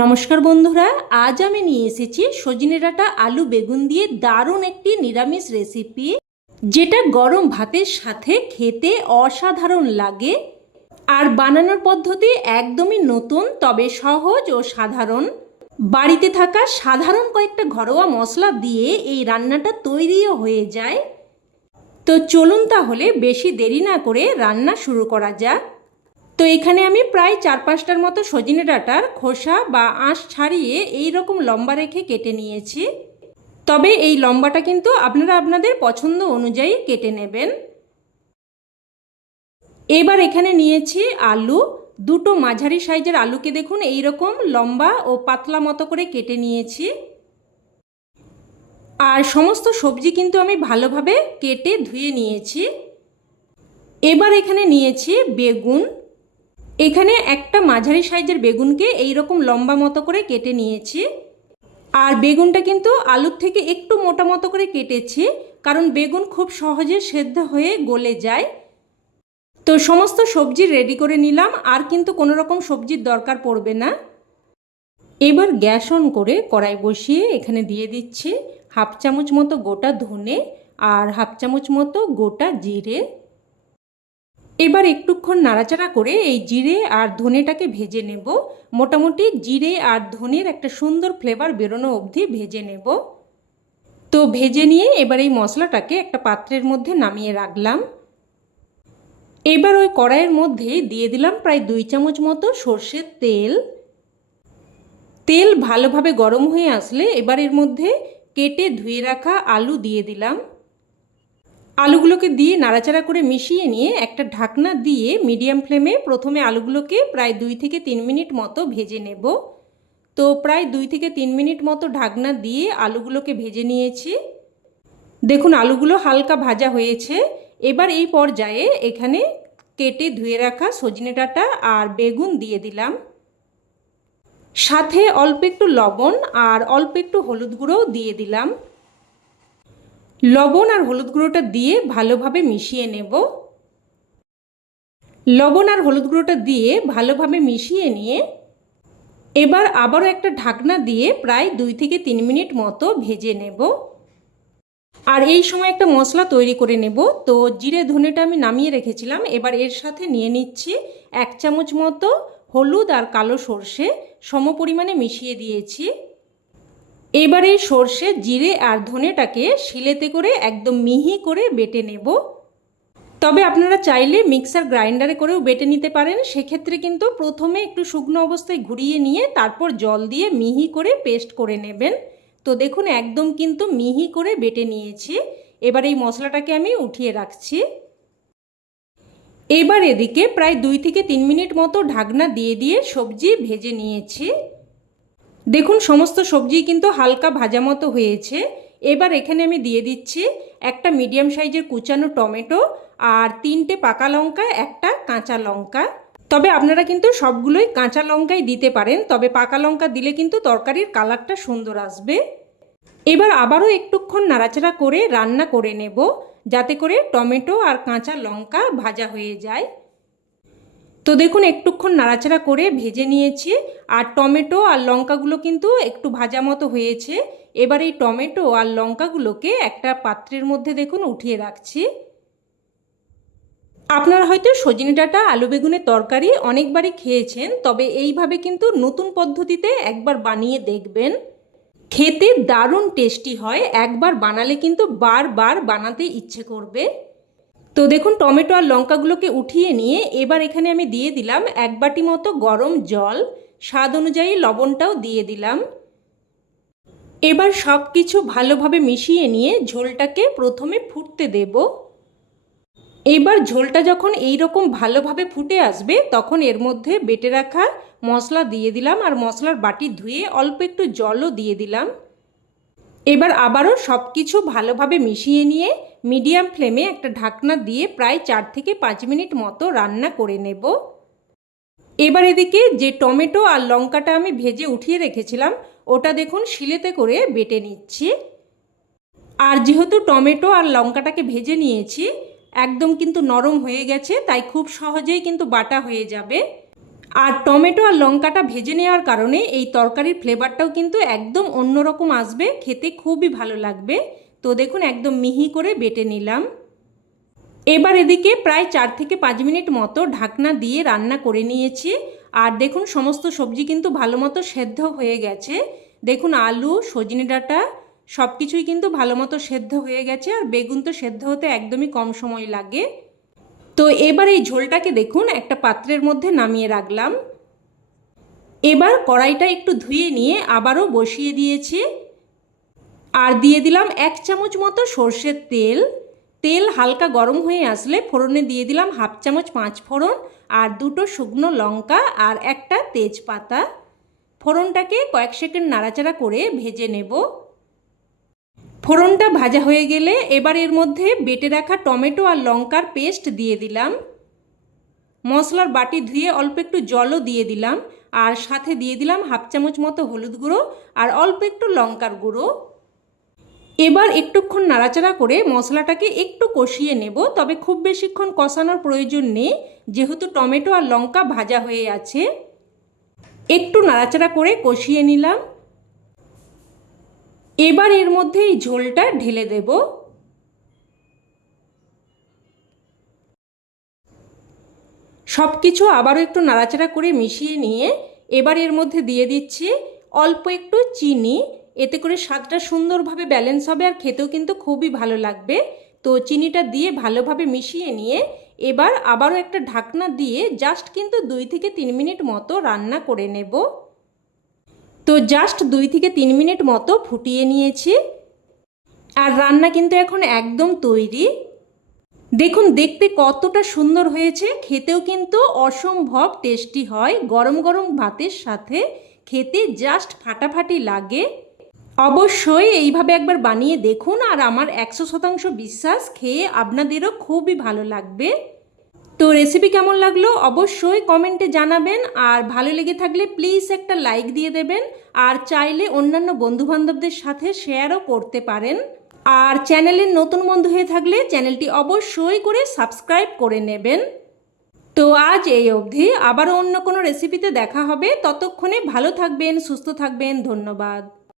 নমস্কার বন্ধুরা, আজ আমি নিয়ে এসেছি সজনে ডাঁটা আলু বেগুন দিয়ে দারুণ একটি নিরামিষ রেসিপি, যেটা গরম ভাতের সাথে খেতে অসাধারণ লাগে। আর বানানোর পদ্ধতি একদমই নতুন, তবে সহজ ও সাধারণ। বাড়িতে থাকা সাধারণ কয়েকটা ঘরোয়া মশলা দিয়ে এই রান্নাটা তৈরিও হয়ে যায়। তো চলুন তাহলে বেশি দেরি না করে রান্না শুরু করা যাক। তো এখানে আমি প্রায় 4-5টার মতো সজনে ডাঁটার খোসা বা আঁশ ছাড়িয়ে এই রকম লম্বা রেখে কেটে নিয়েছি। তবে এই লম্বাটা কিন্তু আপনারা আপনাদের পছন্দ অনুযায়ী কেটে নেবেন। এবার এখানে নিয়েছি আলু, দুটো মাঝারি সাইজের আলুকে দেখুন এই রকম লম্বা ও পাতলা মতো করে কেটে নিয়েছি। আর সমস্ত সবজি কিন্তু আমি ভালোভাবে কেটে ধুয়ে নিয়েছি। এবার এখানে নিয়েছি বেগুন। এখানে একটা মাঝারি সাইজের বেগুনকে এই রকম লম্বা মতো করে কেটে নিয়েছি। আর বেগুনটা কিন্তু আলুর থেকে একটু মোটা মতো করে কেটেছি, কারণ বেগুন খুব সহজে সেদ্ধ হয়ে গলে যায়। তো সমস্ত সবজি রেডি করে নিলাম, আর কিন্তু কোনো রকম সবজির দরকার পড়বে না। এবার গ্যাস অন করে কড়াই বসিয়ে এখানে দিয়ে দিচ্ছি 1/2 চামচ মতো গোটা ধনে আর 1/2 চামচ মতো গোটা জিরে। এবার একটুক্ষণ নাড়াচাড়া করে এই জিরে আর ধনেটাকে ভেজে নেব। মোটামুটি জিরে আর ধনের একটা সুন্দর ফ্লেভার বেরোনো অবধি ভেজে নেব। তো ভেজে নিয়ে এবার এই মশলাটাকে একটা পাত্রের মধ্যে নামিয়ে রাখলাম। এবার ওই কড়াইয়ের মধ্যে দিয়ে দিলাম প্রায় 2 চামচ মতো সর্ষের তেল। তেল ভালোভাবে গরম হয়ে আসলে এবার এর মধ্যে কেটে ধুয়ে রাখা আলু দিয়ে দিলাম। আলুগুলোকে দিয়ে নাড়াচাড়া করে মিশিয়ে নিয়ে একটা ঢাকনা দিয়ে মিডিয়াম ফ্লেমে প্রথমে আলুগুলোকে প্রায় 2 থেকে 3 মিনিট মতো ভেজে নেব। তো প্রায় 2 থেকে 3 মিনিট মতো ঢাকনা দিয়ে আলুগুলোকে ভেজে নিয়েছি। দেখুন আলুগুলো হালকা ভাজা হয়েছে। এবার এই পর্যায়ে এখানে কেটে ধুয়ে রাখা সজনে ডাঁটা আর বেগুন দিয়ে দিলাম। সাথে অল্প একটু লবণ আর অল্প একটু হলুদ গুঁড়োও দিয়ে দিলাম। লবণ আর হলুদ গুঁড়োটা দিয়ে ভালোভাবে মিশিয়ে নেব। লবণ আর হলুদ গুঁড়োটা দিয়ে ভালোভাবে মিশিয়ে নিয়ে এবার আবারও একটা ঢাকনা দিয়ে প্রায় 2 থেকে 3 মিনিট মতো ভেজে নেব। আর এই সময় একটা মশলা তৈরি করে নেব। তো জিরে ধনেটা আমি নামিয়ে রেখেছিলাম। এবার এর সাথে নিয়ে নিচ্ছি 1 চামচ মতো হলুদ আর কালো সর্ষে সমপরিমাণে মিশিয়ে দিয়েছি। এবার এই সর্ষে জিরে আর ধনেটাকে শিলেতে করে একদম মিহি করে বেটে নেব। তবে আপনারা চাইলে মিক্সার গ্রাইন্ডারে করেও বেটে নিতে পারেন। সেক্ষেত্রে কিন্তু প্রথমে একটু শুকনো অবস্থায় ঘুরিয়ে নিয়ে তারপর জল দিয়ে মিহি করে পেস্ট করে নেবেন। তো দেখুন একদম কিন্তু মিহি করে বেটে নিয়েছি। এবার এই মশলাটাকে আমি উঠিয়ে রাখছি। এবার এদিকে প্রায় 2 থেকে 3 মিনিট মতো ঢাকনা দিয়ে দিয়ে সবজি ভেজে নিয়েছি। দেখুন সমস্ত সবজি কিন্তু হালকা ভাজা মতো হয়েছে। এবার এখানে আমি দিয়ে দিচ্ছি একটা মিডিয়াম সাইজের কুচানো টমেটো আর 3টে পাকা লঙ্কা, একটা কাঁচা লঙ্কা। তবে আপনারা কিন্তু সবগুলোই কাঁচা লঙ্কাই দিতে পারেন, তবে পাকা লঙ্কা দিলে কিন্তু তরকারির কালারটা সুন্দর আসবে। এবার আবারও একটুক্ষণ নাড়াচাড়া করে রান্না করে নেব, যাতে করে টমেটো আর কাঁচা লঙ্কা ভাজা হয়ে যায়। তো দেখুন একটুক্ষণ নাড়াচাড়া করে ভেজে নিয়েছি আর টমেটো আর লঙ্কাগুলো কিন্তু একটু ভাজা মতো হয়েছে। এবার এই টমেটো আর লঙ্কাগুলোকে একটা পাত্রের মধ্যে দেখুন উঠিয়ে রাখছি। আপনারা হয়তো সজনে ডাঁটা আলু বেগুনের তরকারি অনেকবারই খেয়েছেন, তবে এইভাবে কিন্তু নতুন পদ্ধতিতে একবার বানিয়ে দেখবেন। খেতে দারুণ টেস্টি হয়। একবার বানালে কিন্তু বারবার বানাতে ইচ্ছে করবে। তো দেখুন টমেটো আর লঙ্কাগুলোকে উঠিয়ে নিয়ে এবার এখানে আমি দিয়ে দিলাম 1 বাটি মতো গরম জল। স্বাদ অনুযায়ী লবণটাও দিয়ে দিলাম। এবার সব কিছু ভালোভাবে মিশিয়ে নিয়ে ঝোলটাকে প্রথমে ফুটতে দেব। এবার ঝোলটা যখন এই রকম ভালোভাবে ফুটে আসবে তখন এর মধ্যে বেটে রাখা মশলা দিয়ে দিলাম আর মশলার বাটি ধুয়ে অল্প একটু জলও দিয়ে দিলাম। এবার আবারও সব কিছু ভালোভাবে মিশিয়ে নিয়ে মিডিয়াম ফ্লেমে একটা ঢাকনা দিয়ে প্রায় 4 থেকে 5 মিনিট মতো রান্না করে নেব। এবার এদিকে যে টমেটো আর লঙ্কাটা আমি ভেজে উঠিয়ে রেখেছিলাম ওটা দেখুন শিলেতে করে বেটে নিচ্ছি। আর যেহেতু টমেটো আর লঙ্কাটাকে ভেজে নিয়েছি একদম কিন্তু নরম হয়ে গেছে, তাই খুব সহজেই কিন্তু বাটা হয়ে যাবে। আর টমেটো আর লঙ্কাটা ভেজে নেওয়ার কারণে এই তরকারির ফ্লেভারটাও কিন্তু একদম অন্যরকম আসবে, খেতে খুবই ভালো লাগবে। তো দেখুন একদম মিহি করে বেটে নিলাম। এবার এদিকে প্রায় 4 থেকে 5 মিনিট মতো ঢাকনা দিয়ে রান্না করে নিয়েছি। আর দেখুন সমস্ত সবজি কিন্তু ভালো মতো সেদ্ধ হয়ে গেছে। দেখুন আলু, সজনে ডাঁটা সব কিছুই কিন্তু ভালো মতো সেদ্ধ হয়ে গেছে। আর বেগুন তো সেদ্ধ হতে একদমই কম সময় লাগে। তো এবার এই ঝোলটাকে দেখুন একটা পাত্রের মধ্যে নামিয়ে রাখলাম। এবার কড়াইটা একটু ধুয়ে নিয়ে আবারও বসিয়ে দিয়েছি। আর দিয়ে দিলাম 1 চামচ মতো সর্ষের তেল। তেল হালকা গরম হয়ে আসলে ফোড়নে দিয়ে দিলাম 1/2 চামচ 5 ফোড়ন আর 2টো শুকনো লঙ্কা আর একটা তেজপাতা। ফোড়নটাকে কয়েক সেকেন্ড নাড়াচাড়া করে ভেজে নেব। ফোড়নটা ভাজা হয়ে গেলে এবার এর মধ্যে বেটে রাখা টমেটো আর লঙ্কার পেস্ট দিয়ে দিলাম। মশলার বাটি ধুয়ে অল্প একটু জলও দিয়ে দিলাম। আর সাথে দিয়ে দিলাম 1/2 চামচ মতো হলুদ গুঁড়ো আর অল্প একটু লঙ্কার গুঁড়ো। এবার একটুক্ষণ নাড়াচাড়া করে মশলাটাকে একটু কষিয়ে নেব, তবে খুব বেশিক্ষণ কষানোর প্রয়োজন নেই, যেহেতু টমেটো আর লঙ্কা ভাজা হয়ে আছে। একটু নাড়াচাড়া করে কষিয়ে নিলাম। এবার এর মধ্যে এই ঝোলটা ঢেলে দেব। সব কিছু আবারও একটু নাড়াচাড়া করে মিশিয়ে নিয়ে এবার এর মধ্যে দিয়ে দিচ্ছি অল্প একটু চিনি। এতে করে স্বাদটা সুন্দরভাবে ব্যালেন্স হবে আর খেতেও কিন্তু খুবই ভালো লাগবে। তো চিনিটা দিয়ে ভালোভাবে মিশিয়ে নিয়ে এবার আবারও একটা ঢাকনা দিয়ে জাস্ট কিন্তু 2 থেকে 3 মিনিট মতো রান্না করে নেব। তো জাস্ট 2 থেকে 3 মিনিট মতো ফুটিয়ে নিয়েছি। আর রান্না কিন্তু এখন একদম তৈরি। দেখুন দেখতে কতটা সুন্দর হয়েছে, খেতেও কিন্তু অসম্ভব টেস্টি হয়। গরম গরম ভাতের সাথে খেতে জাস্ট ফাটাফাটি লাগে। অবশ্যই এইভাবে একবার বানিয়ে দেখুন, আর আমার 100% বিশ্বাস খেয়ে আপনাদেরও খুবই ভালো লাগবে। তো রেসিপি কেমন লাগলো অবশ্যই কমেন্টে জানাবেন। আর ভালো লেগে থাকলে প্লিজ একটা লাইক দিয়ে দেবেন। আর চাইলে অন্যান্য বন্ধুবান্ধবদের সাথে শেয়ারও করতে পারেন। আর চ্যানেলের নতুন বন্ধু হয়ে থাকলে চ্যানেলটি অবশ্যই করে সাবস্ক্রাইব করে নেবেন। তো আজ এই অবধি, আবারও অন্য কোনো রেসিপিতে দেখা হবে। ততক্ষণে ভালো থাকবেন, সুস্থ থাকবেন। ধন্যবাদ।